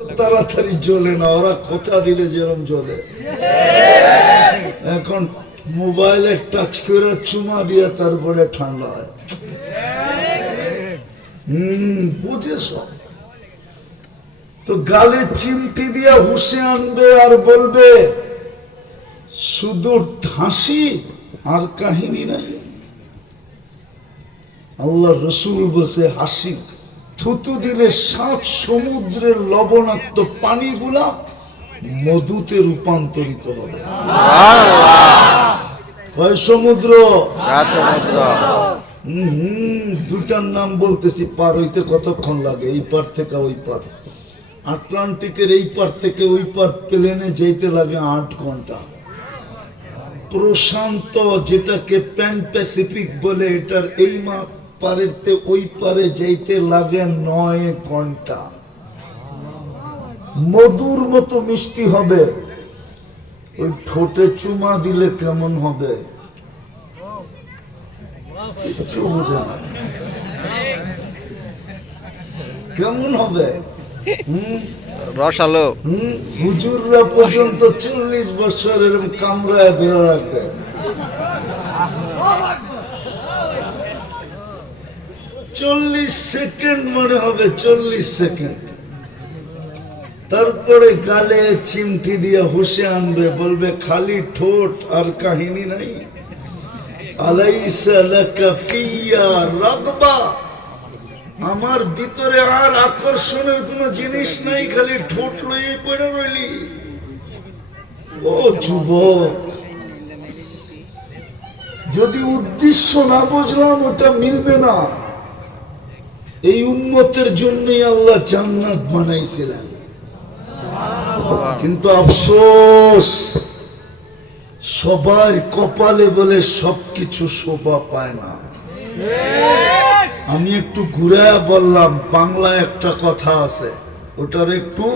তাড়াতাড়ি জ্বলে না, ওরা খোঁচা দিলে যেরকম জ্বলে। এখন মোবাইলে টাচ করে চুমা দিয়ে তারপরে ঠান্ডা হয়। বুঝে সব। তো গালে চিমটি দিয়ে হুসে আনবে আর বলবে শুধু হাসি আর কাহিনী নাই। আল্লাহ রসুল বসে হাসি থুতু দিলে 7 সমুদ্রের লবণাক্ত পানিগুলা মধুতে রূপান্তরিত হবে। কয় সমুদ্র? 7 সমুদ্র। দুটার নাম বলতেছি, পার হইতে কতক্ষণ লাগে? এই পার থেকে ওই পার। আটলান্টিকের এই পার থেকে ওই পার প্লেনে যেতে লাগে 8 ঘন্টা। প্রশান্ত, যেটাকে প্যান প্যাসিফিক বলে, এটার এই পারের ওই পারে যেতে লাগে 9 ঘন্টা। মধুর মতো মিষ্টি হবে। ওই ঠোঁটে চুমা দিলে কেমন হবে? কিচ্ছু বোঝে না। কেমন হবে? রসালো। হুজুররা পর্যন্ত 40 বছর এরকম কামড়ায় ধরে রাখে। 40 সেকেন্ড মনে হবে, 40 সেকেন্ড। তারপরে গালে চিমটি দিয়ে হুসে আনবে, বলবে খালি ঠোঁট আর কাহিনী নাই। আলাইসা লাকা ফিয়া রাগবা, আমার ভিতরে আর আকর্ষণের কোন জিনিস নাই, খালি ঠোঁট লইয়ে পড়ে রইলি। ও যুবক, যদি উদ্দেশ্য না বুঝলাম ওটা মিলবে না। এই উম্মতের জন্যই আল্লাহ জান্নাত বানাইছিলেন। কিন্তু আফসোস, সবার কপালে বলে সবকিছু শোভা পায় না। আমি একটু ঘুরে বললাম, বাংলা একটা কথা আছে, ওটার একটু